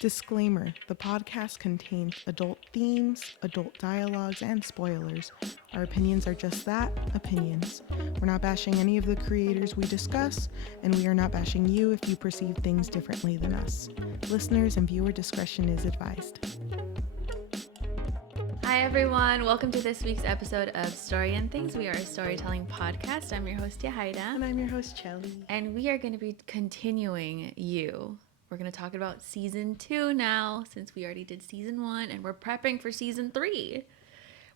Disclaimer: the podcast contains adult themes, adult dialogues, and spoilers. Our opinions are just that, opinions. We're not bashing any of the creators we discuss, and we are not bashing you if you perceive things differently than us. Listeners and viewer discretion is advised. Hi everyone, welcome to this week's episode of Story and Things. We are a storytelling podcast. I'm your host Yajaira. And I'm your host Cheli. And we are going to be continuing you. We're going to talk about season 2 now, since we already did season 1, and we're prepping for season 3.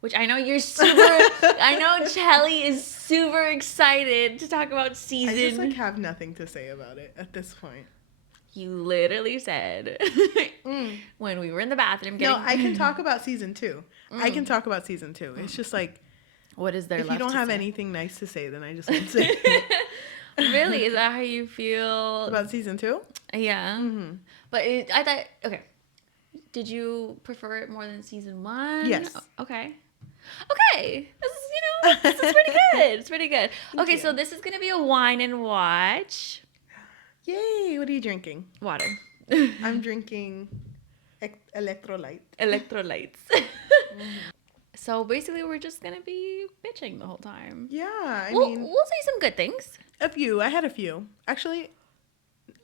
Which I know you're I know Cheli is super excited to talk about season. I just have nothing to say about it at this point. You literally said when we were in the bathroom getting... No, I can talk about season 2. I can talk about season 2. It's just like... What is there if left you don't to have say? anything nice to say, then I just won't say Really? Is that how you feel? about season 2? Yeah. Mm-hmm. But I thought... Okay. Did you prefer it more than season 1? Yes. Okay. Okay. This is pretty good. It's pretty good. Okay, so this is going to be a wine and watch. Yay! What are you drinking? Water. I'm drinking electrolyte. Electrolytes. So basically, we're just going to be bitching the whole time. Yeah, I We'll mean... say some good things. A few. I had a few. Actually,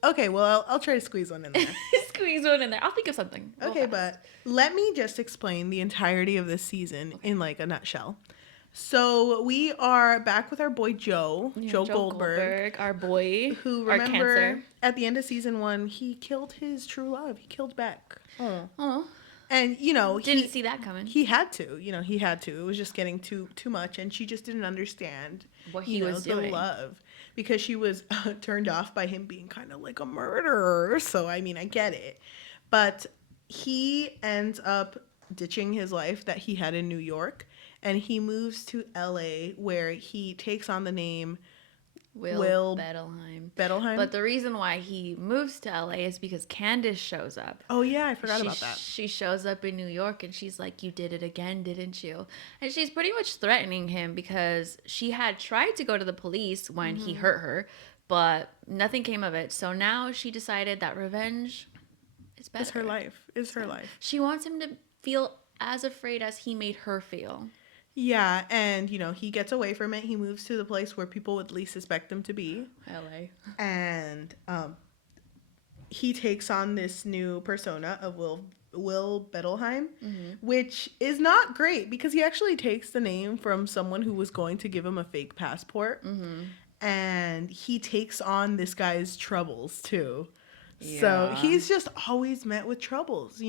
okay, well, I'll try to squeeze one in there. Squeeze one in there. I'll think of something. Okay, but let me just explain the entirety of this season in, like, a nutshell. So we are back with our boy Joe, Joe Goldberg, our boy, who, our remember, Cancer. at the end of season 1, he killed his true love. He killed Beck. Oh. And, you know, Didn't see that coming. He had to. He had to. It was just getting too much, and she just didn't understand What he was doing. the love, because she was turned off by him being kind of like a murderer. So, I mean, I get it. But he ends up ditching his life that he had in New York, and he moves to LA, where he takes on the name Will Bettelheim. Bettelheim. But the reason why he moves to LA is because Candace shows up. Oh, yeah, I forgot about that. She shows up in New York and she's like, "You did it again, didn't you?" And she's pretty much threatening him because she had tried to go to the police when he hurt her, but nothing came of it. So now she decided that revenge is better. It's her life. It's her life. She wants him to feel as afraid as he made her feel. Yeah, and, he gets away from it. He moves to the place where people would least suspect him to be. LA. And he takes on this new persona of Will Bettelheim, which is not great because he actually takes the name from someone who was going to give him a fake passport. And he takes on this guy's troubles, too. Yeah. So he's just always met with troubles,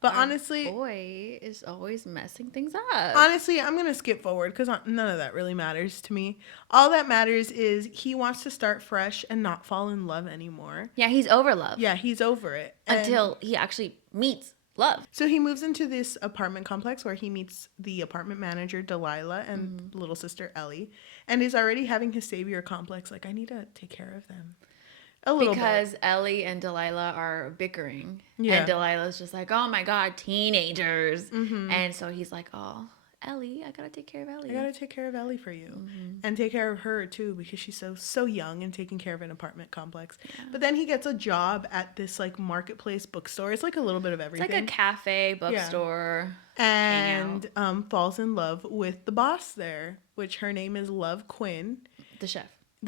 But Our honestly... boy is always messing things up. Honestly, I'm going to skip forward because none of that really matters to me. All that matters is he wants to start fresh and not fall in love anymore. Yeah, he's over love. Yeah, he's over it. Until he actually meets love. So he moves into this apartment complex where he meets the apartment manager, Delilah, and little sister, Ellie, and is already having his savior complex. Like, I need to take care of them. Because Ellie and Delilah are bickering. Yeah. And Delilah's just like, oh my God, teenagers. And so he's like, oh, Ellie, I gotta take care of Ellie. I gotta take care of Ellie for you. And take care of her too, because she's so young and taking care of an apartment complex. Yeah. But then he gets a job at this like marketplace bookstore. It's like a little bit of everything. It's like a cafe, bookstore. Yeah. And falls in love with the boss there, which her name is Love Quinn. The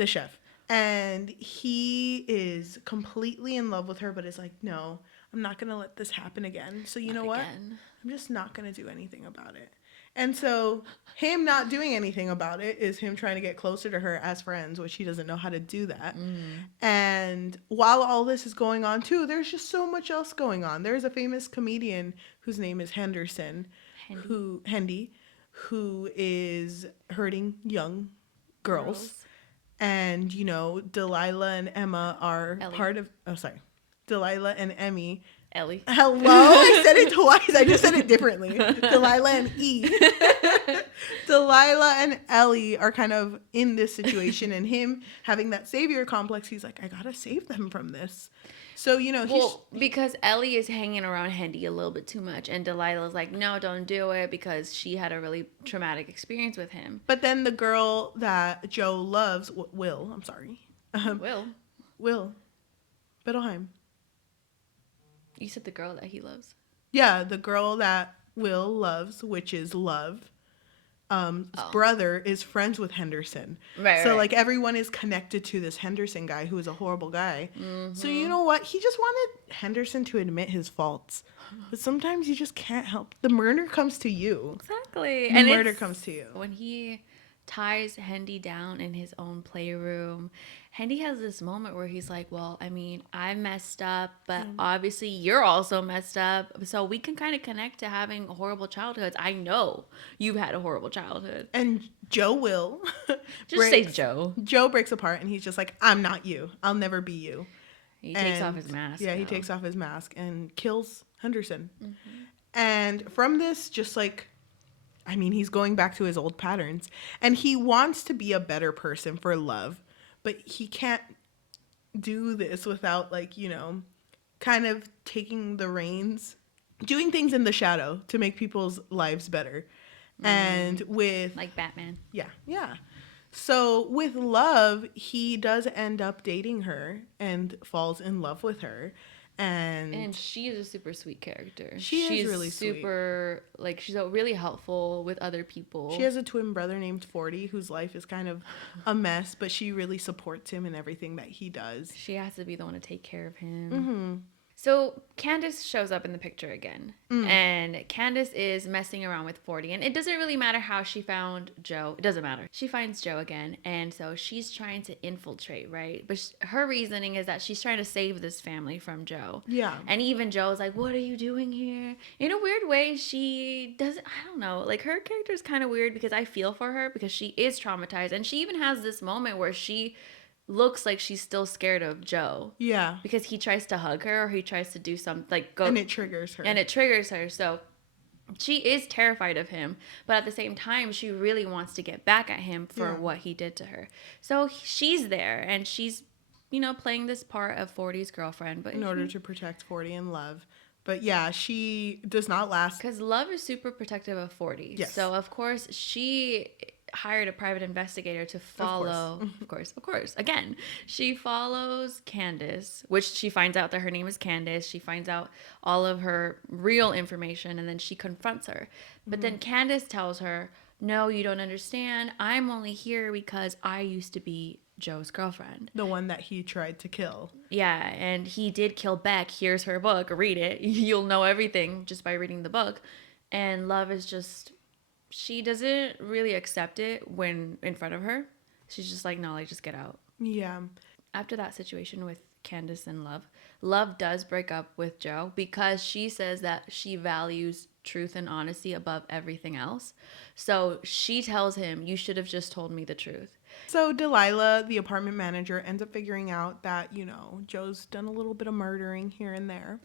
chef. And he is completely in love with her, but is like, no, I'm not going to let this happen again. So you know what? I'm just not going to do anything about it. And so him not doing anything about it is him trying to get closer to her as friends, which he doesn't know how to do that. And while all this is going on, too, there's just so much else going on. There's a famous comedian whose name is Hendy, who is hurting young girls. And, Delilah and Emma are part of... Oh, sorry. Delilah and Emmy. Ellie. Hello? I said it twice. I just said it differently. Delilah and E. Delilah and Ellie are kind of in this situation. And him having that savior complex, he's like, I gotta save them from this. So, because Ellie is hanging around Hendy a little bit too much, and Delilah's like, no, don't do it, because she had a really traumatic experience with him. But then the girl that Joe loves, Will Bettelheim. You said the girl that he loves. Yeah, the girl that Will loves, which is Love. His brother is friends with Henderson. Right, so right. like everyone is connected to this Henderson guy who is a horrible guy. Mm-hmm. So you know what? He just wanted Henderson to admit his faults. But sometimes you just can't help. The murder comes to you. Exactly. The And murder it's comes to you. when he ties Hendy down in his own playroom. Hendy has this moment where he's like, well, I mean, I messed up, but obviously you're also messed up. So we can kind of connect to having horrible childhoods. I know you've had a horrible childhood. And Joe will Just say Joe. Joe breaks apart and he's just like, I'm not you. I'll never be you. He takes off his mask. Yeah, he takes off his mask and kills Henderson. Mm-hmm. And from this, just like, I mean, he's going back to his old patterns. And he wants to be a better person for Love, but he can't do this without, like, you know, kind of taking the reins, doing things in the shadow to make people's lives better. And with... Like Batman. Yeah. So with Love, he does end up dating her and falls in love with her. And she is a super sweet character. She's really super sweet. Like, she's really helpful with other people. She has a twin brother named 40 whose life is kind of a mess, but she really supports him in everything that he does. She has to be the one to take care of him. Mm-hmm. So Candace shows up in the picture again. And Candace is messing around with 40. And it doesn't really matter how she found Joe. It doesn't matter. She finds Joe again. And so she's trying to infiltrate, right? But her reasoning is that she's trying to save this family from Joe. Yeah. And even Joe's like, what are you doing here? In a weird way, she doesn't, I don't know. Like, her character is kind of weird because I feel for her because she is traumatized. And she even has this moment where she looks like she's still scared of Joe. Yeah. Because he tries to hug her or he tries to do something like go. And it triggers her. And it triggers her. So she is terrified of him. But at the same time, she really wants to get back at him for what he did to her. So she's there and she's, you know, playing this part of 40's girlfriend. But in order to protect 40 and Love. But yeah, she does not last. Because Love is super protective of 40. Yes. So of course she hired a private investigator to follow. Of course. Again, she follows Candace, which she finds out that her name is Candace. She finds out all of her real information and then she confronts her. But then Candace tells her, no, you don't understand. I'm only here because I used to be Joe's girlfriend. The one that he tried to kill. Yeah, and he did kill Beck. Here's her book. Read it. You'll know everything just by reading the book. And Love is just... she doesn't really accept it when in front of her. She's just like, no, like, just get out. Yeah. After that situation with Candace and Love does break up with Joe because she says that she values truth and honesty above everything else. So she tells him, you should have just told me the truth. So Delilah, the apartment manager, ends up figuring out that, you know, Joe's done a little bit of murdering here and there.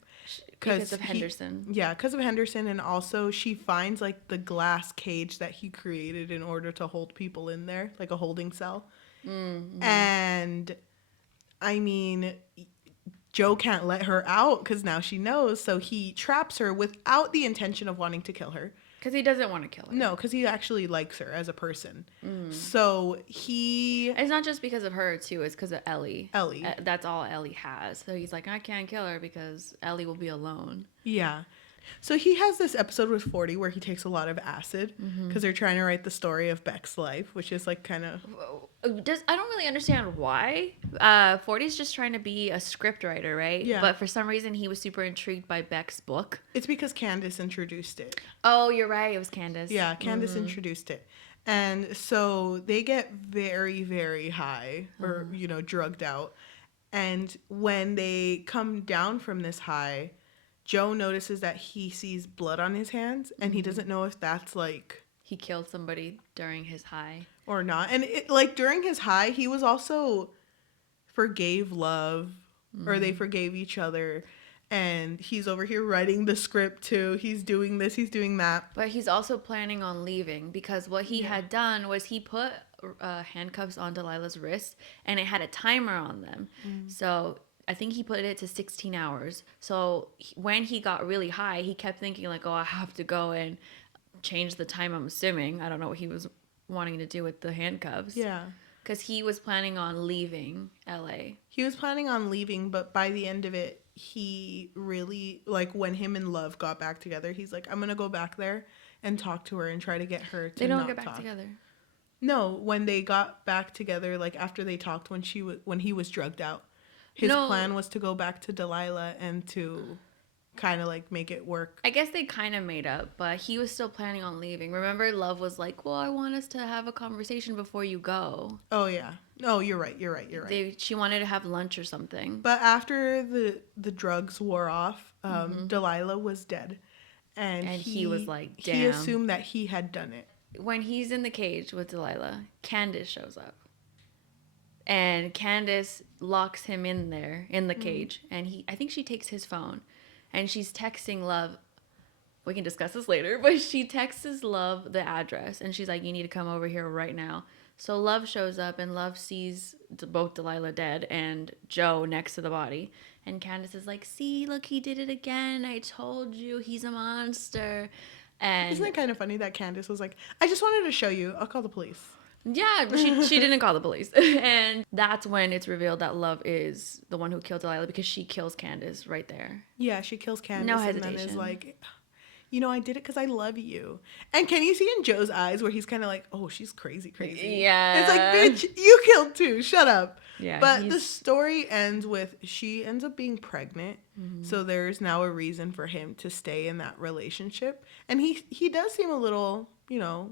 Because of Henderson. Yeah, because of Henderson. And also she finds, like, the glass cage that he created in order to hold people in there, like a holding cell. Mm-hmm. And, I mean, Joe can't let her out because now she knows. So he traps her without the intention of wanting to kill her. Because he doesn't want to kill her. No, because he actually likes her as a person. So he... it's not just because of her, too. It's because of Ellie. Ellie. That's all Ellie has. So he's like, I can't kill her because Ellie will be alone. Yeah. So he has this episode with 40 where he takes a lot of acid because they're trying to write the story of Beck's life, which is like kind of... I don't really understand why. 40's just trying to be a script writer, right? Yeah. But for some reason, he was super intrigued by Beck's book. It's because Candace introduced it. Oh, you're right. It was Candace. Yeah, Candace introduced it. And so they get very, very high or, you know, drugged out. And when they come down from this high... Joe notices that he sees blood on his hands, and he doesn't know if that's, like... he killed somebody during his high. Or not. And, like, during his high, he was also forgave Love, or they forgave each other, and he's over here writing the script, too. He's doing this, he's doing that. But he's also planning on leaving, because what he had done was he put handcuffs on Delilah's wrist, and it had a timer on them. So... I think he put it to 16 hours. So when he got really high, he kept thinking like, oh, I have to go and change the time, I'm assuming. I don't know what he was wanting to do with the handcuffs. Yeah. Because he was planning on leaving LA. He was planning on leaving, but by the end of it, he really, like, when him and Love got back together, he's like, I'm gonna go back there and talk to her and try to get her to They don't not get back talk. together. No, when they got back together, like after they talked, when he was drugged out, his No. plan was to go back to Delilah and to kind of like make it work. I guess they kind of made up, but he was still planning on leaving. Remember, Love was like, well, I want us to have a conversation before you go. Oh yeah. Oh, you're right. She wanted to have lunch or something. But after the drugs wore off, Delilah was dead, and he was like, damn. He assumed that he had done it. When he's in the cage with Delilah, Candace shows up. And Candace locks him in there, in the cage. And I think she takes his phone. And she's texting Love. We can discuss this later. But she texts Love the address. And she's like, you need to come over here right now. So Love shows up. And Love sees both Delilah dead and Joe next to the body. And Candace is like, see, look, he did it again. I told you, he's a monster. And isn't it kind of funny that Candace was like, I just wanted to show you. I'll call the police. Yeah, she didn't call the police. And that's when it's revealed that Love is the one who killed Delilah, because she kills Candace right there. Yeah, she kills Candace. No hesitation. And then is like, you know, I did it because I love you. And can you see in Joe's eyes where he's kind of like, oh, she's crazy. Yeah. It's like, bitch, you killed too. Shut up. Yeah. But the story ends with she ends up being pregnant. Mm-hmm. So there's now a reason for him to stay in that relationship. And he does seem a little, you know,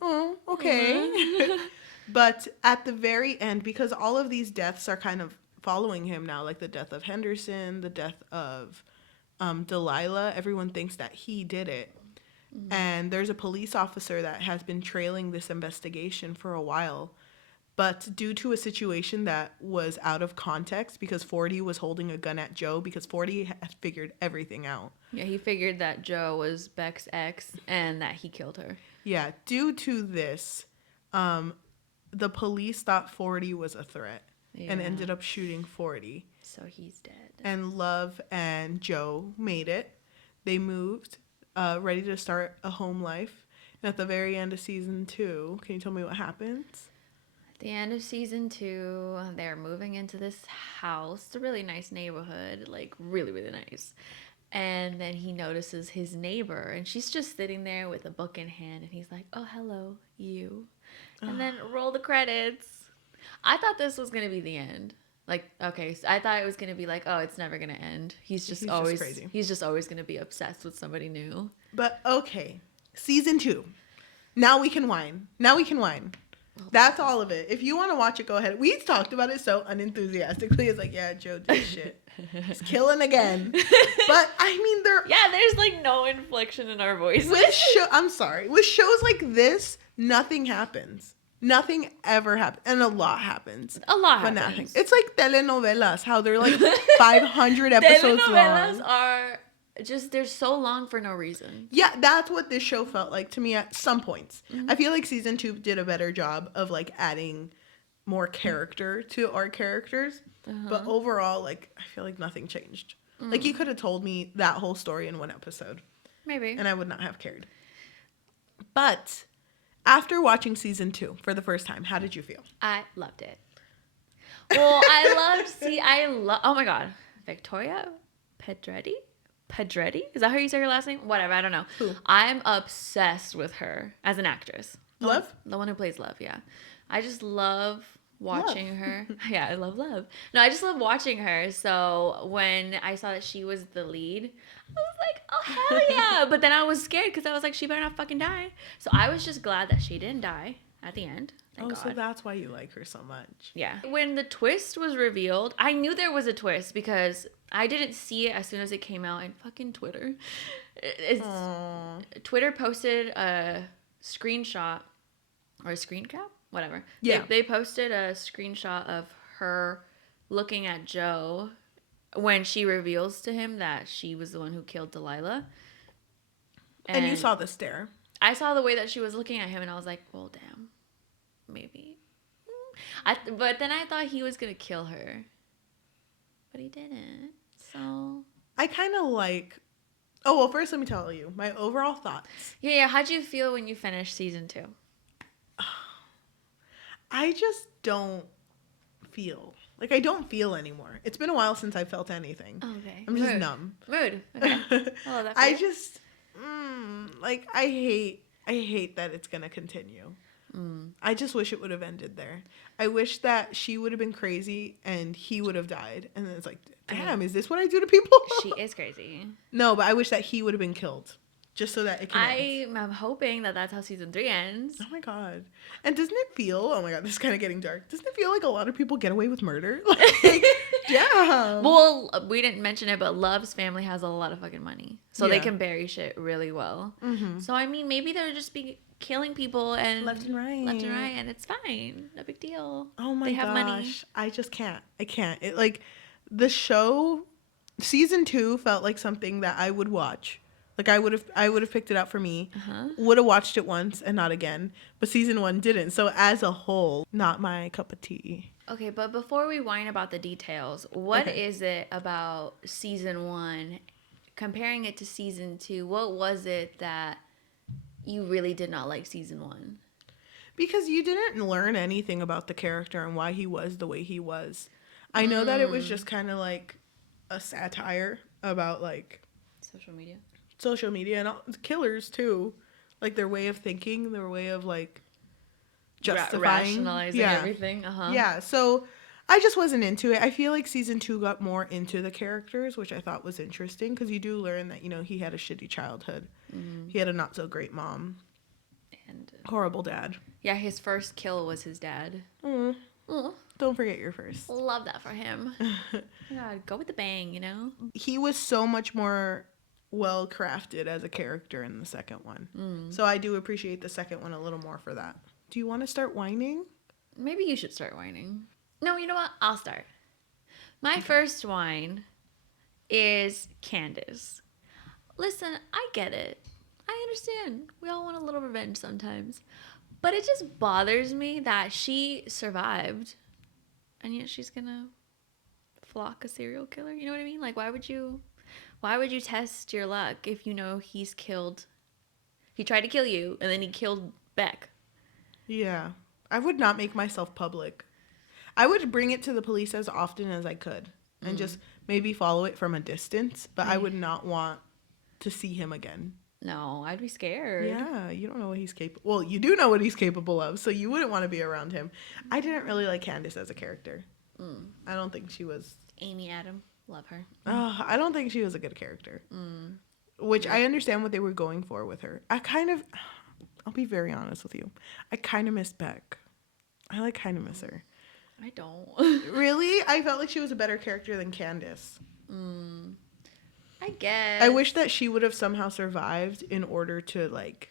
oh, okay. Mm-hmm. But at the very end, because all of these deaths are kind of following him now, like the death of Henderson, the death of Delilah, everyone thinks that he did it. Mm-hmm. And there's a police officer that has been trailing this investigation for a while. But due to a situation that was out of context, because 40 was holding a gun at Joe, because 40 had figured everything out. Yeah, he figured that Joe was Beck's ex and that he killed her. Yeah, due to this, the police thought 40 was a threat and ended up shooting 40. So he's dead. And Love and Joe made it. They moved, ready to start a home life. And at the very end of season 2, can you tell me what happens? At the end of season 2, they're moving into this house. It's a really nice neighborhood, like really, really nice. And then he notices his neighbor, and she's just sitting there with a book in hand, and he's like, oh, hello, you. And then roll the credits. I thought this was going to be the end. Like, okay, so I thought it was going to be like, oh, it's never going to end. He's just crazy. He's just always going to be obsessed with somebody new. But, okay, season 2. Now we can whine. That's all of it. If you want to watch it, go ahead. We talked about it so unenthusiastically. It's like, yeah, Joe did shit. He's killing again. But, I mean, there's, like, no inflection in our voices. I'm sorry. With shows like this, nothing happens. Nothing ever happens. And a lot happens. But nothing. It's like telenovelas, how they're, like, 500 episodes long. Telenovelas are just, they're so long for no reason. Yeah, that's what this show felt like to me at some points. Mm-hmm. I feel like season 2 did a better job of, like, adding more character to our characters. Uh-huh. But overall, like, I feel like nothing changed. Mm. Like, you could have told me that whole story in one episode. Maybe. And I would not have cared. But after watching season 2 for the first time, how did you feel? I loved it. Well, oh my God. Victoria Pedretti? Is that how you say her last name? Whatever, I don't know. Who? I'm obsessed with her as an actress. Love? The one who plays Love, yeah. I just love watching her. Yeah, I love Love. No, I just love watching her. So when I saw that she was the lead, I was like, oh, hell yeah. But then I was scared because I was like, she better not fucking die. So I was just glad that she didn't die at the end. Thank God. So that's why you like her so much. Yeah. When the twist was revealed, I knew there was a twist because I didn't see it as soon as it came out in fucking Twitter. Twitter posted a screenshot or a screen cap? Whatever. Yeah. They posted a screenshot of her looking at Joe when she reveals to him that she was the one who killed Delilah. And you saw the stare. I saw the way that she was looking at him, and I was like, well, damn. Maybe. But then I thought he was going to kill her. But he didn't. So. I kind of like. Oh, well, first let me tell you my overall thoughts. Yeah. How'd you feel when you finished season 2? I just don't feel. Like, I don't feel anymore. It's been a while since I felt anything. Okay. I'm just numb. Mood. Okay. I love that for I you. just, like, I hate that it's going to continue. I just wish it would have ended there. I wish that she would have been crazy and he would have died. And then it's like, damn, is this what I do to people? She is crazy. No, but I wish that he would have been killed. Just so that it can end. I'm hoping that that's how season 3 ends. Oh my god. And doesn't it feel, oh my god, this is kind of getting dark. Doesn't it feel like a lot of people get away with murder? Like, yeah. Well, we didn't mention it, but Love's family has a lot of fucking money. So Yeah. they can bury shit really well. Mm-hmm. So, I mean, maybe they're just killing people and left and right. And it's fine. No big deal. Oh my gosh. They have money. I just can't. I can't. It, like, the show, season 2 felt like something that I would watch. Like, I would have picked it up for me, would have watched it once and not again. But season 1 didn't. So as a whole, not my cup of tea. Okay, but before we whine about the details, what is it about season 1, comparing it to season 2, what was it that you really did not like season 1? Because you didn't learn anything about the character and why he was the way he was. I know that it was just kind of like a satire about, like, social media and all, killers too, like their way of thinking, their way of, like, justifying, rationalizing everything. Yeah, so I just wasn't into it. I feel like season 2 got more into the characters, which I thought was interesting because you do learn that, you know, he had a shitty childhood. He had a not so great mom and horrible dad. Yeah, his first kill was his dad. Don't forget your first. Love that for him. God, go with the bang, you know. He was so much more well crafted as a character in the second one. So I do appreciate the second one a little more for that. Do you want to start whining? Maybe you should start whining. No, you know what? I'll start. My first whine is Candace. Listen, I get it. I understand. We all want a little revenge sometimes. But it just bothers me that she survived and yet she's gonna flock a serial killer. You know what I mean? Like, why would you test your luck if you know he tried to kill you and then he killed Beck? Yeah. I would not make myself public. I would bring it to the police as often as I could and just maybe follow it from a distance, but I would not want to see him again. No, I'd be scared. Yeah, you don't know what he's capable. Well, you do know what he's capable of, so you wouldn't want to be around him. I didn't really like Candace as a character. I don't think she was... Amy Adam, love her. I don't think she was a good character. Which I understand what they were going for with her. I'll be very honest with you. I kind of miss Beck. I kind of miss her. I don't. Really? I felt like she was a better character than Candace. I guess. I wish that she would have somehow survived in order to, like,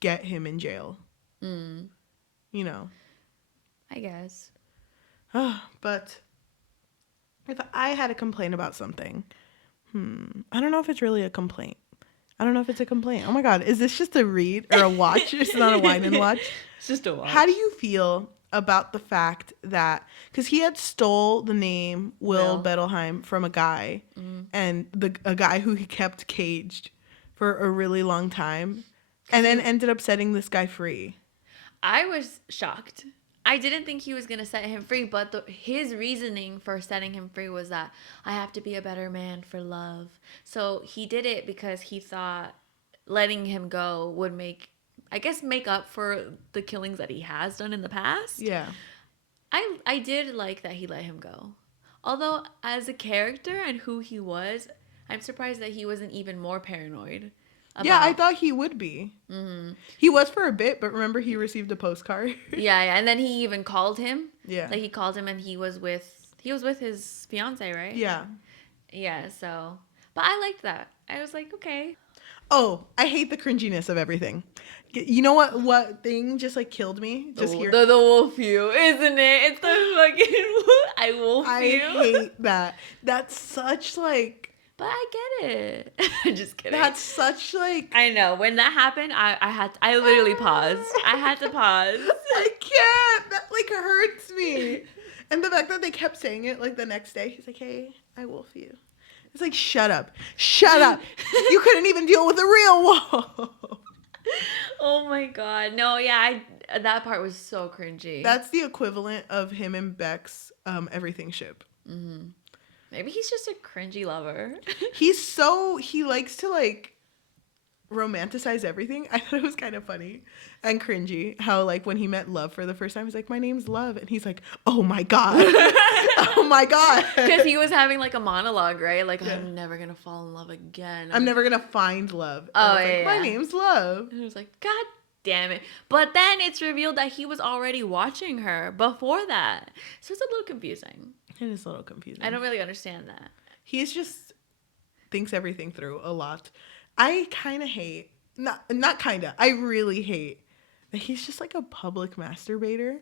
get him in jail. You know. I guess. But if I had a complaint about something, I don't know if it's really a complaint. I don't know if it's a complaint. Oh my God, is this just a read or a watch? It's not a wine and watch. It's just a watch. How do you feel about the fact that, because he had stole the name Will Bettelheim from a guy, and a guy who he kept caged for a really long time, and then ended up setting this guy free? I was shocked. I didn't think he was going to set him free, but his reasoning for setting him free was that I have to be a better man for love. So he did it because he thought letting him go would make up for the killings that he has done in the past. Yeah. I did like that he let him go. Although, as a character and who he was, I'm surprised that he wasn't even more paranoid. Yeah, I thought he would be. He was for a bit, but remember he received a postcard. yeah, and then he even called him. Yeah. Like, he called him and he was with his fiance, right? Yeah. Yeah, so. But I liked that. I was like, okay. Oh, I hate the cringiness of everything. You know what thing just, like, killed me? Just here. The wolf you, isn't it? It's the fucking wolf you. I hate that. That's such, like... But I get it. Just kidding. That's such, like... I know. When that happened, I literally paused. I had to pause. I can't. That, like, hurts me. And the fact that they kept saying it, like, the next day. He's like, hey, I wolf you. It's like, shut up. Shut up. You couldn't even deal with a real wolf. Oh my god. No, yeah, that part was so cringy. That's the equivalent of him and Beck's everything ship. Mm-hmm. Maybe he's just a cringy lover. He likes to like romanticize everything. I thought it was kind of funny and cringy how like when he met Love for the first time, he's like, my name's Love, and he's like, oh my god. Oh my god. Because he was having like a monologue, right? Like, Yeah. I'm never gonna fall in love again. I'm never gonna find love. Oh, And yeah, my yeah. name's Love. And it was like, God damn it. But then it's revealed that he was already watching her before that. So it's a little confusing. It is a little confusing. I don't really understand that. He's just thinks everything through a lot. I kind of hate, not kind of, I really hate that he's just like a public masturbator.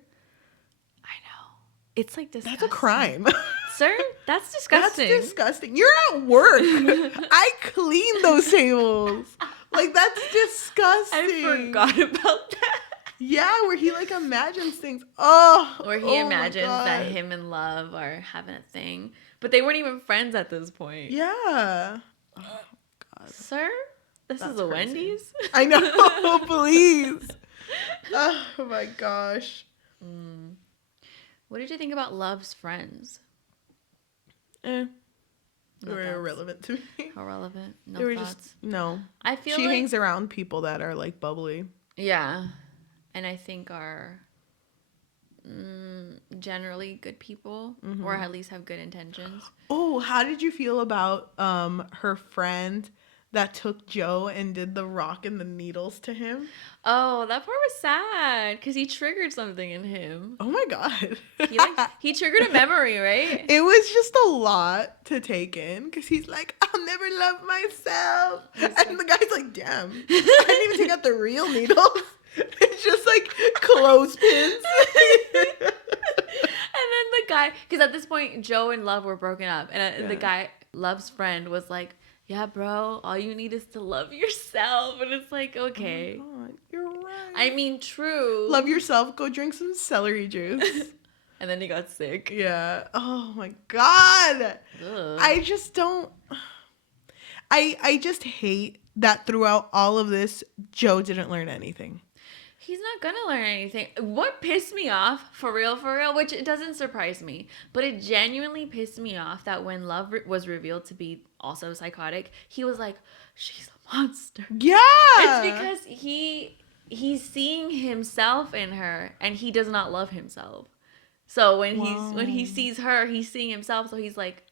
I know. It's like disgusting. That's a crime. Sir, that's disgusting. That's disgusting. You're at work. I clean those tables. Like, that's disgusting. I forgot about that. Yeah, where he like imagines things. Oh. Or he imagines that him and Love are having a thing. But they weren't even friends at this point. Yeah. Oh, God. Sir, this is a crazy. Wendy's? I know. Please. Oh, my gosh. What did you think about Love's friends? They No were thoughts. irrelevant to me. How relevant? No They were thoughts? just, no. I feel She like... hangs around people that are like bubbly. Yeah. And I think are generally good people, or at least have good intentions. Oh, how did you feel about her friend that took Joe and did the rock and the needles to him? Oh, that part was sad because he triggered something in him. Oh my God. He triggered a memory, right? It was just a lot to take in because he's like, I'll never love myself. And the guy's like, damn, I didn't even take out the real needles. It's just like clothespins. And then the guy, because at this point, Joe and Love were broken up. And the guy, Love's friend, was like, yeah, bro, all you need is to love yourself. And it's like, okay. Oh my God, you're right. I mean, true. Love yourself. Go drink some celery juice. And then he got sick. Yeah. Oh my God. Ugh. I just don't. I just hate that throughout all of this, Joe didn't learn anything. He's not gonna learn anything. What pissed me off, for real, which it doesn't surprise me, but it genuinely pissed me off that when Love was revealed to be also psychotic, he was like, she's a monster. Yeah. It's because he's seeing himself in her, and he does not love himself. So when he sees her, he's seeing himself. So he's like,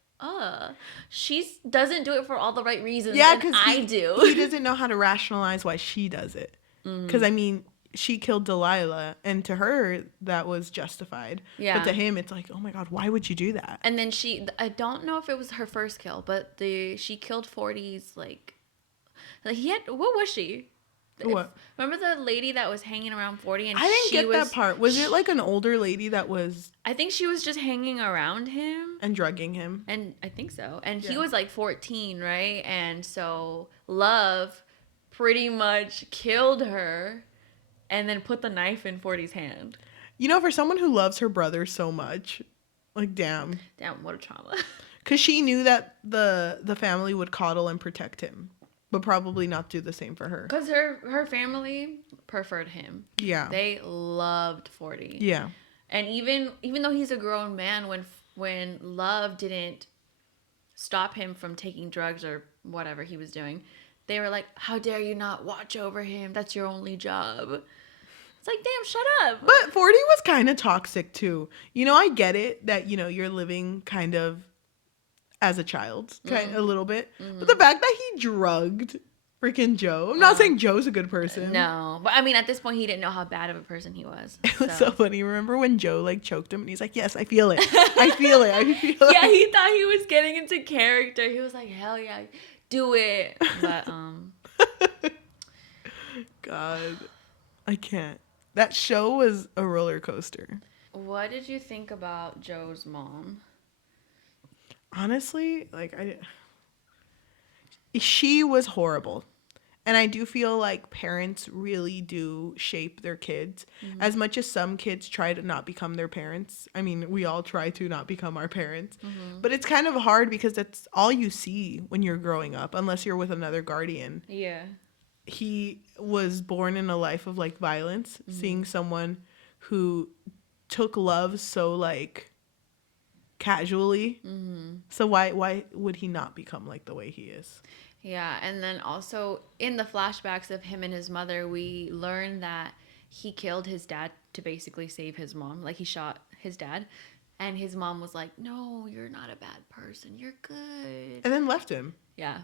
she doesn't do it for all the right reasons. Yeah, because I do. He doesn't know how to rationalize why she does it. Because I mean, she killed Delilah, and to her that was justified. Yeah. But to him, it's like, oh my God, why would you do that? And then I don't know if it was her first kill, but she killed 40's like he had, what was she? What? Remember the lady that was hanging around 40 and I didn't get that part. Was it like an older lady that was? I think she was just hanging around him. And drugging him. And I think so. And he was like 14, right? And so Love pretty much killed her and then put the knife in 40's hand. You know, for someone who loves her brother so much, like, damn. Damn, what a trauma. Because she knew that the family would coddle and protect him, but probably not do the same for her. Because her family preferred him. Yeah. They loved 40. Yeah. And even though he's a grown man, when Love didn't stop him from taking drugs or whatever he was doing, they were like, how dare you not watch over him? That's your only job. It's like, damn, shut up. But 40 was kind of toxic too. You know, I get it that, you know, you're living kind of as a child, a little bit. Mm-hmm. But the fact that he drugged freaking Joe. I'm not saying Joe's a good person. No. But I mean, at this point, he didn't know how bad of a person he was. It was so funny. Remember when Joe like choked him and he's like, yes, I feel it. I feel it. I feel it. Yeah, he thought he was getting into character. He was like, hell yeah, do it. But, God, I can't. That show was a roller coaster. What did you think about Joe's mom? Honestly, like, she was horrible. And I do feel like parents really do shape their kids. Mm-hmm. As much as some kids try to not become their parents. I mean, we all try to not become our parents. Mm-hmm. But it's kind of hard because that's all you see when you're growing up, unless you're with another guardian. Yeah. he was born in a life of like violence, seeing someone who took love so like casually. So why would he not become like the way he is? Yeah, and then also in the flashbacks of him and his mother, we learn that he killed his dad to basically save his mom. Like he shot his dad, and his mom was like, "No, you're not a bad person. You're good." And then left him. Yeah.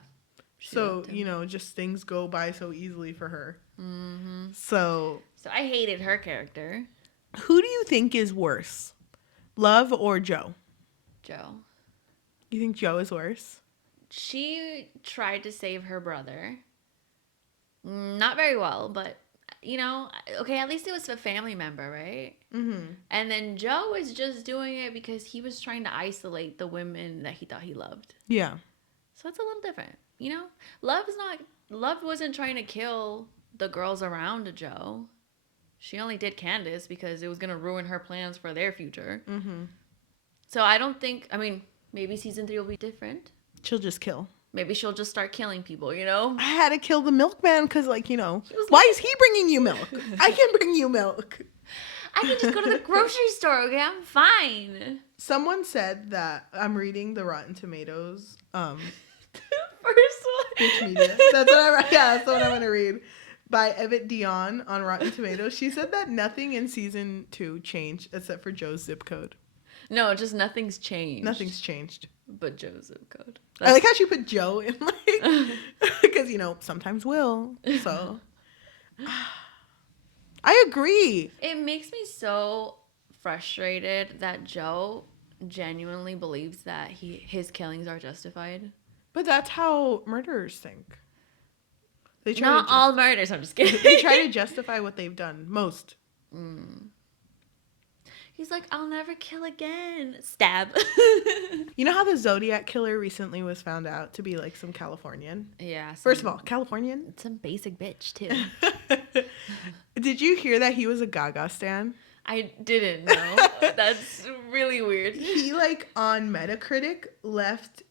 So, just things go by so easily for her. So I hated her character. who do you think is worse? Love or Joe? Joe. You think Joe is worse? She tried to save her brother. Not very well, but okay, at least it was a family member, right? Mm-hmm. And then Joe was just doing it because he was trying to isolate the women that he thought he loved. Yeah. So it's a little different, Love wasn't trying to kill the girls around Joe. She only did Candace because it was going to ruin her plans for their future. Mm-hmm. So I don't think, maybe season 3 will be different. She'll just kill. Maybe she'll just start killing people, I had to kill the milkman because, why is he bringing you milk? I can bring you milk. I can just go to the grocery store, okay? I'm fine. Someone said that I'm reading the Rotten Tomatoes. First one. Which media? That's what I'm going to read. By Evette Dion on Rotten Tomatoes. She said that nothing in season 2 changed except for Joe's zip code. No, just nothing's changed. Nothing's changed. But Joe's zip code. I like how she put Joe in because, sometimes will. So I agree. It makes me so frustrated that Joe genuinely believes that his killings are justified. But that's how murderers think. They try Not all murders, I'm just kidding. They try to justify what they've done. Most. He's like, I'll never kill again. Stab. You know how the Zodiac killer recently was found out to be like some Californian? Yeah. First of all, Californian? Some basic bitch, too. Did you hear that he was a Gaga stan? I didn't know. That's really weird. He, on Metacritic, left,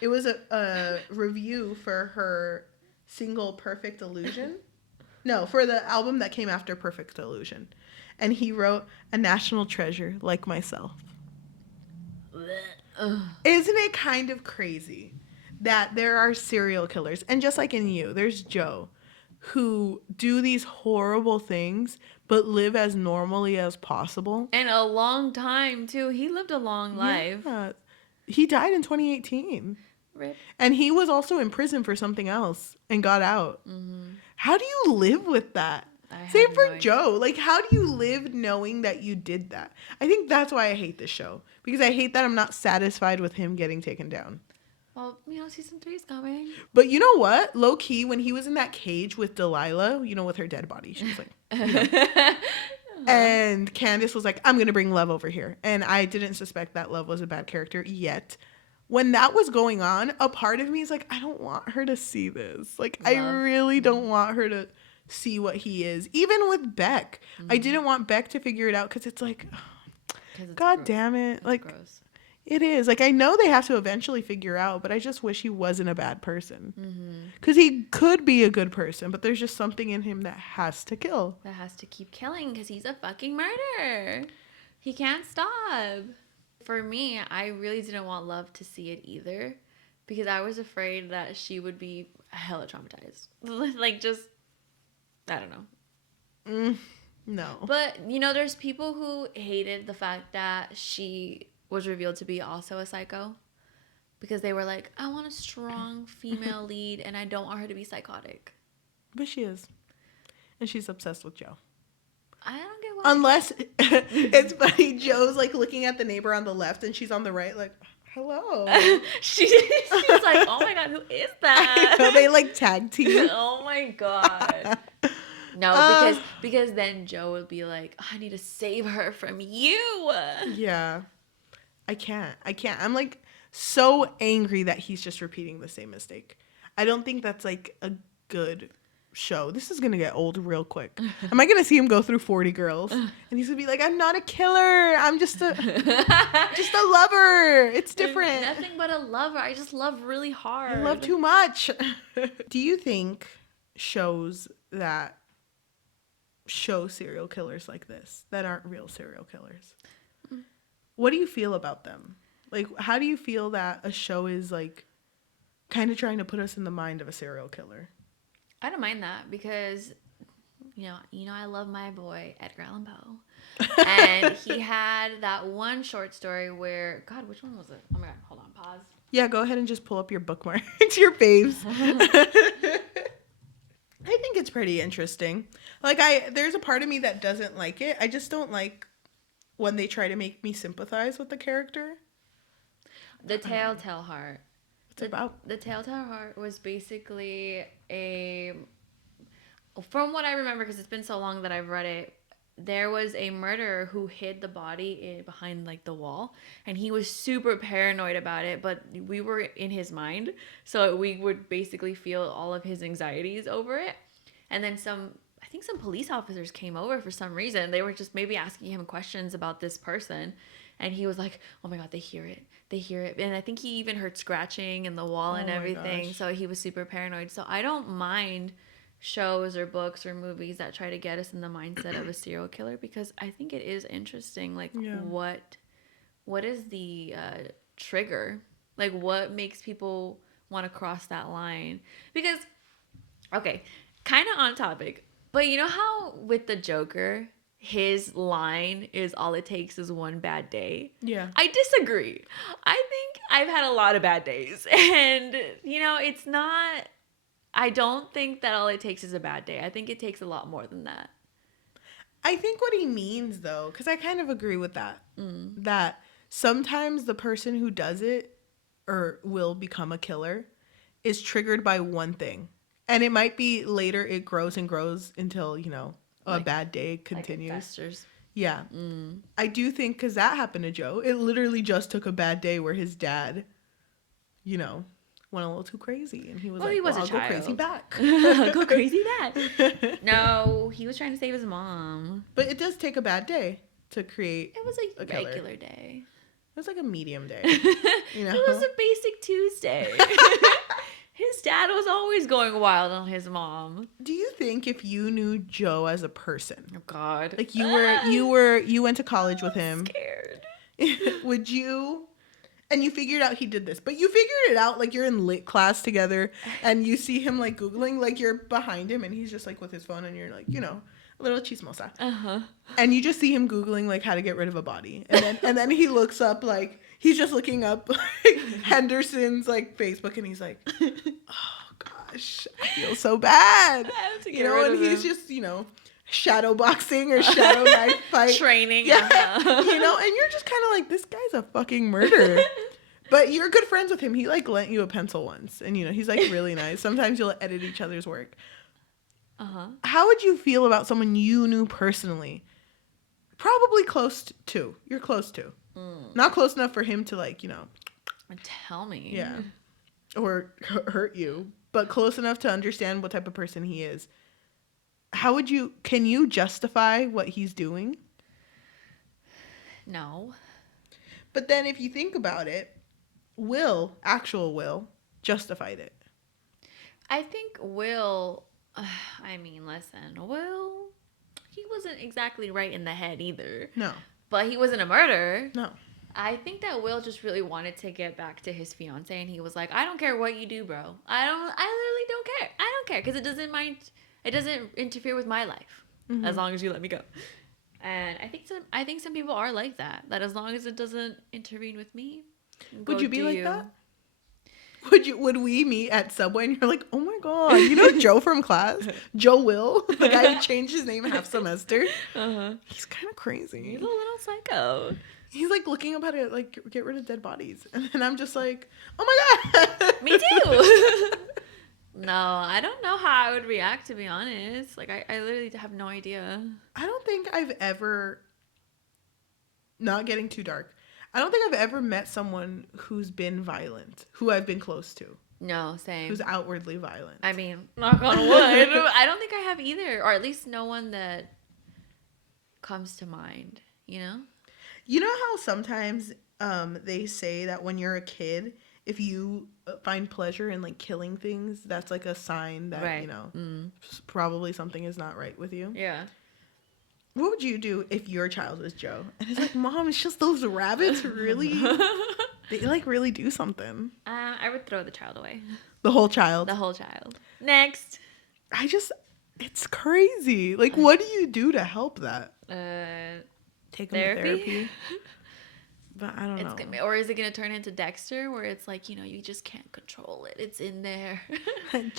it was a review for her single Perfect Illusion. No, for the album that came after Perfect Illusion. And he wrote, "A national treasure like myself." Isn't it kind of crazy that there are serial killers, and just like in You, there's Joe, who do these horrible things but live as normally as possible? And a long time, too. He lived a long life. Yeah. He died in 2018. Rip. And he was also in prison for something else and got out. Mm-hmm. How do you live with that? Same for Joe. How do you live knowing that you did that? I think that's why I hate this show. Because I hate that I'm not satisfied with him getting taken down. Well, season 3 is coming. But you know what? Low key, when he was in that cage with Delilah, with her dead body, she was like... And Candace was like, I'm going to bring Love over here. And I didn't suspect that Love was a bad character yet. When that was going on, a part of me is like, I don't want her to see this. I really don't want her to see what he is. Even with Beck. I didn't want Beck to figure it out because it's like, God damn it. It's gross. It is. I know they have to eventually figure out, but I just wish he wasn't a bad person. Because he could be a good person, but there's just something in him that has to kill. That has to keep killing because he's a fucking murderer. He can't stop. For me, I really didn't want Love to see it either because I was afraid that she would be hella traumatized. I don't know. No. But, there's people who hated the fact that she was revealed to be also a psycho because they were like, I want a strong female lead and I don't want her to be psychotic. But she is. And she's obsessed with Joe. I don't get why. Unless, it's funny, Joe's looking at the neighbor on the left and she's on the right hello. She's like, oh my God, who is that? I know, they tag team. Oh my God. No, because then Joe would be like, I need to save her from you. Yeah. I can't. I'm so angry that he's just repeating the same mistake. I don't think that's a good show. This is gonna get old real quick. Am I gonna see him go through 40 girls and he's gonna be like, I'm not a killer, I'm just a lover, it's different. Nothing but a lover. I just love really hard. I love too much. Do you think shows that show serial killers like this that aren't real serial killers, what do you feel about them? Like, how do you feel that a show is like kind of trying to put us in the mind of a serial killer? I don't mind that because, I love my boy Edgar Allan Poe, and he had that one short story where, God, which one was it? Oh my God, hold on, pause. Yeah, go ahead and just pull up your bookmarks, your faves. I think it's pretty interesting. Like, there's a part of me that doesn't like it. I just don't like when they try to make me sympathize with the character. The Telltale Heart. What's it about? The Telltale Heart was basically from what I remember, because it's been so long that I've read it, there was a murderer who hid the body behind like the wall, and he was super paranoid about it, but we were in his mind, so we would basically feel all of his anxieties over it. And then I think some police officers came over for some reason. They were just maybe asking him questions about this person, and he was like, oh my God, they hear it. And I think he even heard scratching in the wall and everything. Gosh. So he was super paranoid. So I don't mind shows or books or movies that try to get us in the mindset of a serial killer, because I think it is interesting. Like, what is the trigger? Like, what makes people want to cross that line? Because, okay, kind of on topic, but you know how with the Joker, his line is all it takes is one bad day? Yeah. I disagree. I think I've had a lot of bad days, and it's not, I don't think that all it takes is a bad day. I think it takes a lot more than that. I think what he means, though, because I kind of agree with that, that sometimes the person who does it or will become a killer is triggered by one thing. And it might be later it grows and grows until, a bad day continues. Like festers. Yeah. I do think, because that happened to Joe. It literally just took a bad day where his dad, went a little too crazy, and he was like, I'll go crazy back. I'll go crazy back. No, he was trying to save his mom. But it does take a bad day to create It was a regular day. It was like a medium day. It was a basic Tuesday. His dad was always going wild on his mom. Do you think if you knew Joe as a person, oh God, like you went to college with him, scared, would you? And you figured out he did this, but you figured it out like you're in lit class together, and you see him like Googling, like you're behind him, and he's just like with his phone, and you're like, a little chismosa. And you just see him Googling like how to get rid of a body, and then he looks up, like he's just looking up like Henderson's like Facebook, and he's like, oh gosh, I feel so bad. I have to get rid of him. He's just shadow boxing or shadow knife fight training. Yeah. And you're just kind of like, this guy's a fucking murderer. But you're good friends with him. He like lent you a pencil once, and he's like really nice. Sometimes you'll edit each other's work. How would you feel about someone you knew personally? Probably close to. You're close to. Not close enough for him to like, tell me. Yeah. Or hurt you, but close enough to understand what type of person he is. Can you justify what he's doing? No. But then if you think about it, actual Will, justified it. I think Will, listen, Will, he wasn't exactly right in the head either. No. But he wasn't a murderer. No. I think that Will just really wanted to get back to his fiance, and he was like, I don't care what you do, bro. I literally don't care. I don't care, because it doesn't interfere with my life, as long as you let me go. And I think some people are like that as long as it doesn't intervene with me. Would you be like that? Would we meet at Subway and you're like, oh my God, Joe from class? Joe Will? The guy who changed his name half semester? He's kind of crazy. He's a little psycho. He's like looking up how to like get rid of dead bodies. And then I'm just like, oh my God. Me too. No, I don't know how I would react, to be honest. Like, I literally have no idea. I don't think I've ever, not getting too dark, I don't think I've ever met someone who's been violent, who I've been close to. No, same. Who's outwardly violent. I mean, knock on wood. I don't think I have either, or at least no one that comes to mind. You know? You know how sometimes they say that when you're a kid, if you find pleasure in like killing things, that's like a sign that Right. you know probably something is not right with you. Yeah. What would you do if your child was Joe? And it's like, Mom, it's just those rabbits really. They like really do something. I would throw the child away. The whole child. The whole child. Next. It's crazy. Like, what do you do to help that? Take them to Therapy? therapy. But I don't know. Or is it going to turn into Dexter where it's like, you know, you just can't control it. It's in there.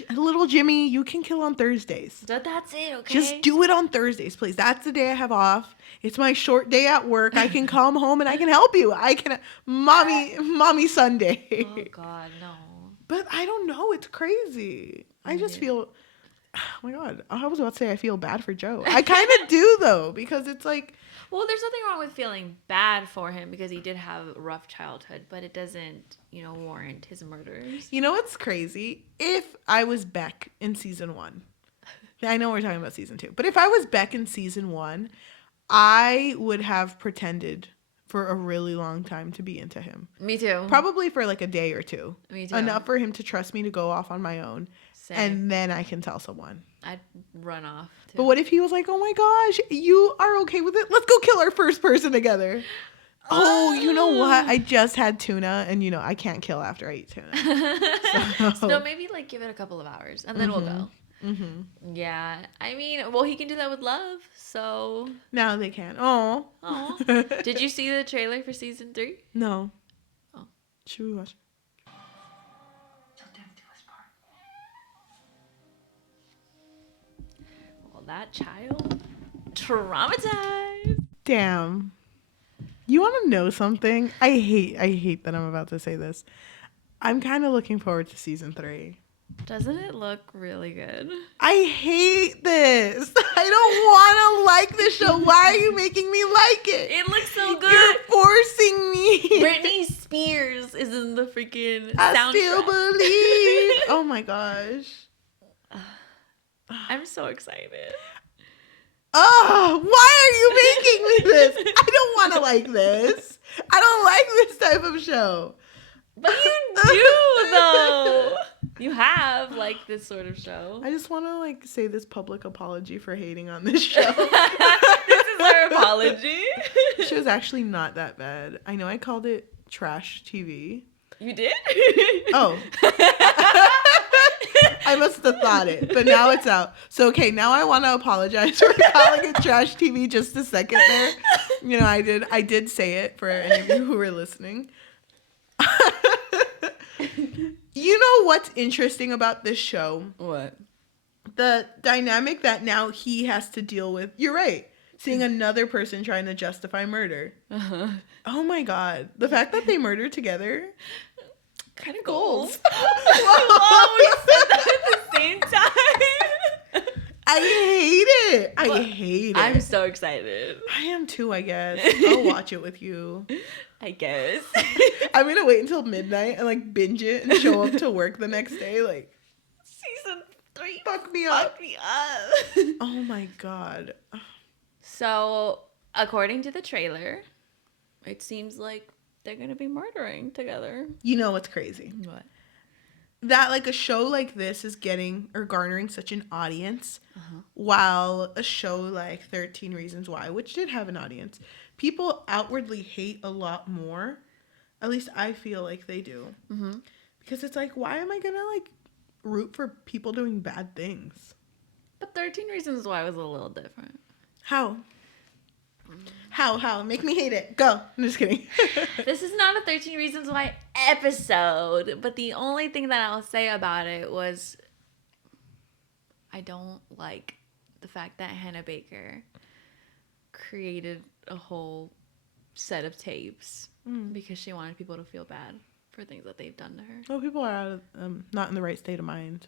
Little Jimmy, you can kill on Thursdays. But that's it, okay? Just do it on Thursdays, please. That's the day I have off. It's my short day at work. I can come home and I can help you. I can, mommy Sunday. Oh, God, no. But I don't know. It's crazy. I just feel, oh my God. I was about to say I feel bad for Joe. I kind of do, though, because it's like. Well, there's nothing wrong with feeling bad for him because he did have a rough childhood, but it doesn't, you know, warrant his murders. You know what's crazy? If I was Beck in season 1, I know we're talking about season 2, but if I was Beck in season 1, I would have pretended for a really long time to be into him. Me too. Probably for like a day or two. Me too. Enough for him to trust me to go off on my own. Same. And then I can tell someone. I'd run off too. But what if he was like, oh my gosh, you are okay with it? Let's go kill our first person together. Oh, you know what? I just had tuna and, you know, I can't kill after I eat tuna. So maybe like give it a couple of hours and then we'll go. Mm-hmm. Yeah. I mean, well, he can do that with love. So. Now they can. Oh. Did you see the trailer for season 3? No. Oh. Should we watch? That child traumatized. Damn. You want to know something? I hate that I'm about to say this. I'm kind of looking forward to season 3. Doesn't it look really good? I hate this. I don't want to like this show. Why are you making me like it? It looks so good. You're forcing me. Britney Spears is in the freaking I soundtrack. still believe. Oh my gosh. I'm so excited. Oh, why are you making me this? I don't want to like this. I don't like this type of show. But you do, though. You have, like, this sort of show. I just want to, like, say this public apology for hating on this show. This is our apology. She was actually not that bad. I know I called it trash TV. You did? Oh. I must have thought it, but now it's out. So, okay, now I want to apologize for calling it trash TV just a second there. You know, I did say it for any of you who were listening. You know what's interesting about this show? What? The dynamic that now he has to deal with. You're right. Seeing another person trying to justify murder. Uh-huh. Oh my God. The fact that they murdered together. Kind of Goals. Whoa, we said that at the same time. I hate it. I hate it. I'm so excited. I am too, I guess. I'll watch it with you. I guess. I'm going to wait until midnight and like binge it and show up to work the next day. Like, Season 3. fuck me up. Fuck me up. Oh my God. So, according to the trailer, it seems like they're going to be murdering together. You know what's crazy? What? That like a show like this is getting or garnering such an audience, while a show like 13 Reasons Why, which did have an audience, people outwardly hate a lot more. At least I feel like they do. Mm-hmm. Because it's like, why am I gonna like root for people doing bad things? But 13 Reasons Why was a little different. How? How? Make me hate it. Go. I'm just kidding. This is not a 13 Reasons Why episode, but the only thing that I'll say about it was I don't like the fact that Hannah Baker created a whole set of tapes because she wanted people to feel bad for things that they've done to her. Well, people are out of, not in the right state of mind.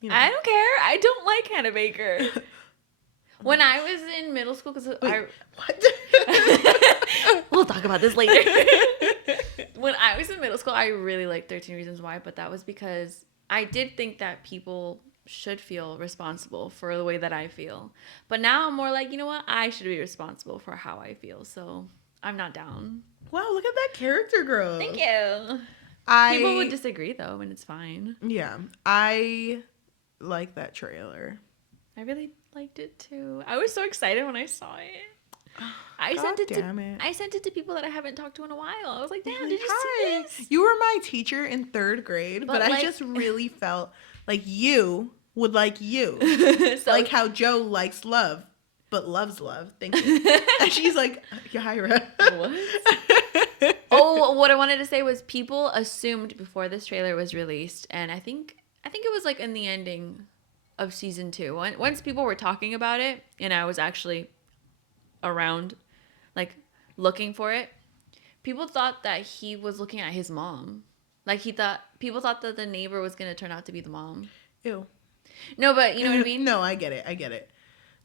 You know. I don't care. I don't like Hannah Baker. When I was in middle school, because What? we'll talk about this later. When I was in middle school, I really liked 13 Reasons Why, but that was because I did think that people should feel responsible for the way that I feel. But now I'm more like, you know what? I should be responsible for how I feel. So I'm not down. Wow, look at that character growth. Thank you. People would disagree though, and it's fine. Yeah, I like that trailer. I really liked it too. I was so excited when I saw it. I sent it to people that I haven't talked to in a while. I was like, damn, did you see this? You were my teacher in 3rd grade, but I just really felt like you would like you. So, like how Joe likes love, but loves love. Thank you. And she's like, Yajaira. What? Oh, what I wanted to say was people assumed before this trailer was released, and I think it was like in the ending of season 2. Once people were talking about it, and I was actually around, like, looking for it, people thought that he was looking at his mom. Like, people thought that the neighbor was going to turn out to be the mom. Ew. No, but you know what I mean? No, I get it.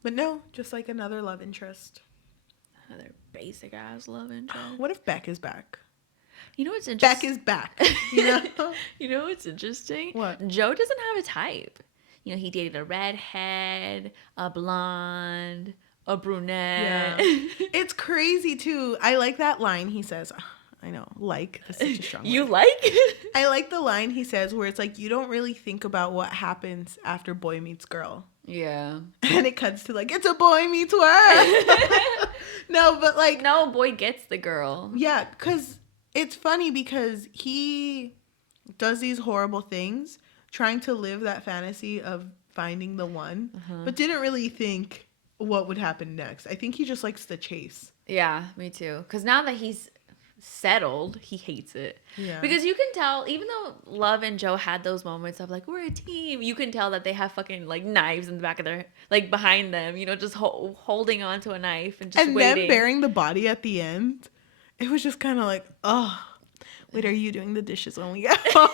But no, just like another love interest. Another basic ass love interest. What if Beck is back? You know what's interesting? Beck is back. You know? You know what's interesting? What? Joe doesn't have a type. You know, he dated a redhead, a blonde, a brunette. Yeah. It's crazy too. I like that line he says. I know, like, that's such a strong You word. like? I like the line he says where it's like, you don't really think about what happens after boy meets girl. Yeah. And it cuts to like, it's a boy meets world. No, but like. No, boy gets the girl. Yeah, because it's funny because he does these horrible things trying to live that fantasy of finding the one, but didn't really think what would happen next. I think he just likes the chase. Yeah, me too. Because now that he's settled, he hates it. Yeah. Because you can tell, even though Love and Joe had those moments of like, we're a team, you can tell that they have fucking like knives in the back of their, like behind them, you know, just holding on to a knife and just waiting. And then burying the body at the end. It was just kind of like, oh, wait, are you doing the dishes when we get home?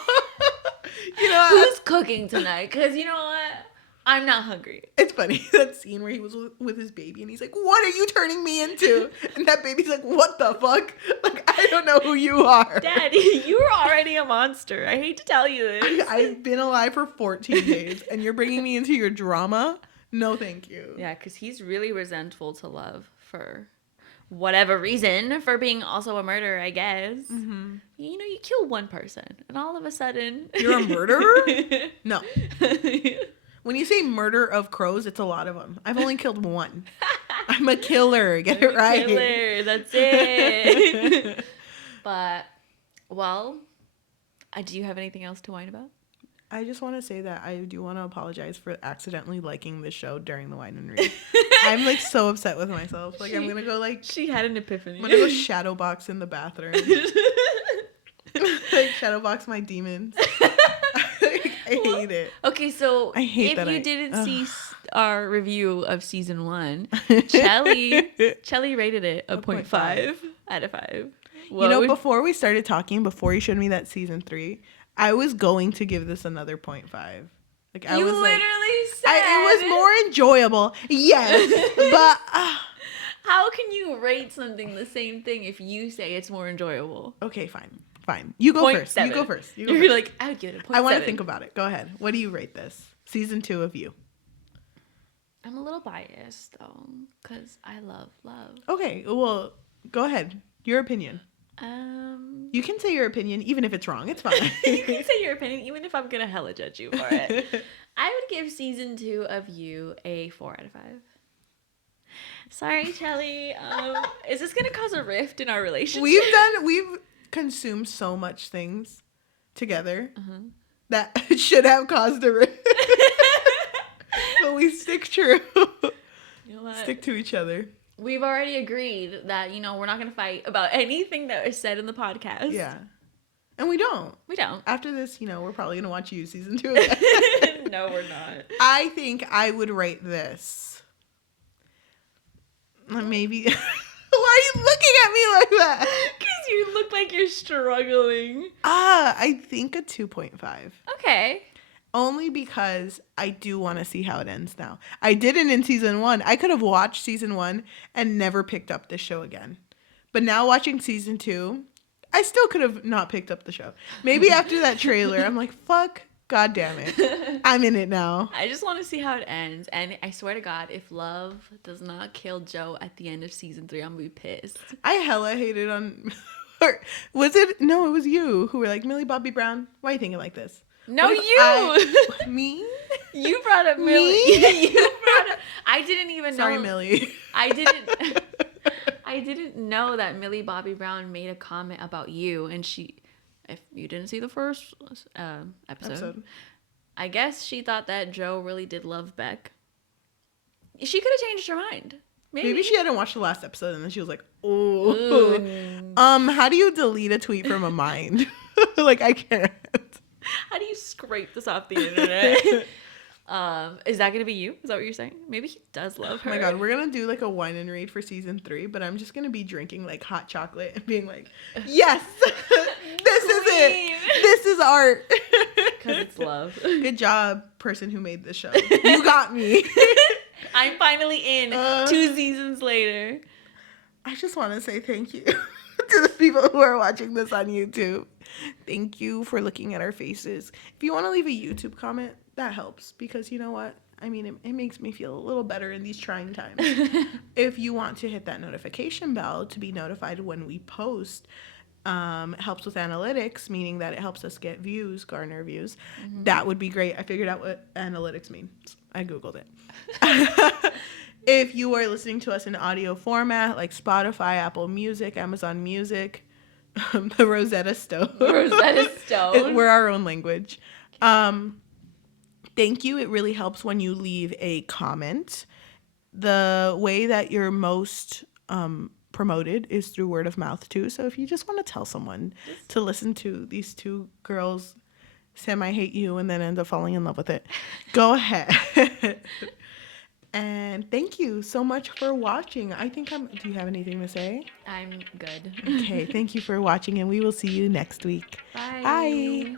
You know, who's cooking tonight? Because you know what? I'm not hungry. It's funny, that scene where he was with his baby and he's like, what are you turning me into? And that baby's like, what the fuck? Like, I don't know who you are. Daddy, you were already a monster. I hate to tell you this. I've been alive for 14 days and you're bringing me into your drama? No, thank you. Yeah, because he's really resentful to Love for whatever reason, for being also a murderer, I guess. Mm-hmm. You know, you kill one person and all of a sudden... You're a murderer? No. When you say murder of crows, it's a lot of them. I've only killed one. I'm a killer. Get it right. Killer. That's it. But, well, do you have anything else to whine about? I just want to say that I do want to apologize for accidentally liking this show during the wine and read. I'm like so upset with myself. Like I'm gonna go like she had an epiphany. I'm gonna go shadow box in the bathroom. Like shadow box my demons. I hate it. Okay, so if you didn't see our review of season 1, Cheli rated it a 0.5 out of 5. You know, before we started talking, before you showed me that season 3, I was going to give this another 0.5. Like I you was literally like, said it was more enjoyable. Yes, but how can you rate something the same thing if you say it's more enjoyable? Okay, fine. You go first. You go first. You're like, I would give it a 0.7. I want to think about it. Go ahead. What do you rate this? Season 2 of You. I'm a little biased though, because I love love. Okay, well, go ahead. Your opinion. You can say your opinion even if it's wrong. It's fine. You can say your opinion even if I'm gonna hella judge you for it. I would give season 2 of You a 4 out of 5. Sorry, Cheli. Is this gonna cause a rift in our relationship? We've consumed so much things together that should have caused a rift. But we stick true. You know what? Stick to each other. We've already agreed that, you know, we're not going to fight about anything that is said in the podcast. Yeah. And we don't. We don't. After this, you know, we're probably going to watch You season 2 again. No, we're not. I think I would rate this. Maybe. Why are you looking at me like that? Because you look like you're struggling. I think a 2.5. Okay. Only because I do want to see how it ends now. I didn't in season 1. I could have watched season 1 and never picked up this show again. But now watching season 2, I still could have not picked up the show. Maybe after that trailer, I'm like, fuck, god damn it. I'm in it now. I just want to see how it ends. And I swear to God, if love does not kill Joe at the end of season 3, I'm going to be pissed. I hella hated on... Was it? No, it was you who were like, Millie Bobby Brown, why are you thinking like this? No, you! Me? You brought up Millie. You brought up... I didn't even know... Sorry, Millie. I didn't know that Millie Bobby Brown made a comment about you, and she, if you didn't see the first episode, I guess she thought that Joe really did love Beck. She could have changed her mind. Maybe she hadn't watched the last episode, and then she was like, "Oh, how do you delete a tweet from a mind? Like, I can't. How do you scrape this off the internet?" Is that gonna be you? Is that what you're saying? Maybe he does love her. Oh my god, we're gonna do like a wine and read for season 3, but I'm just gonna be drinking like hot chocolate and being like, yes, this is it. This is art. Because it's love. Good job, person who made this show. You got me. I'm finally in 2 seasons later. I just want to say thank you to the people who are watching this on YouTube. Thank you for looking at our faces. If you want to leave a YouTube comment, that helps, because you know what? I mean, it makes me feel a little better in these trying times. If you want to hit that notification bell to be notified when we post, it helps with analytics, meaning that it helps us get views, garner views. Mm-hmm. That would be great. I figured out what analytics means. I Googled it. If you are listening to us in audio format, like Spotify, Apple Music, Amazon Music, the Rosetta Stone. Rosetta Stone. We're our own language. Thank you. It really helps when you leave a comment. The way that you're most promoted is through word of mouth too. So if you just want to tell someone to listen to these 2 girls semi-hate you and then end up falling in love with it, go ahead. And thank you so much for watching. Do you have anything to say? I'm good. Okay, thank you for watching, and we will see you next week. Bye. Bye.